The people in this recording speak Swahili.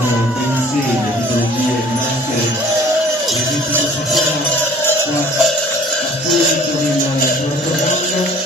pensieri di teologia di maschere presenti questa sera qua a Filico del Protocollo.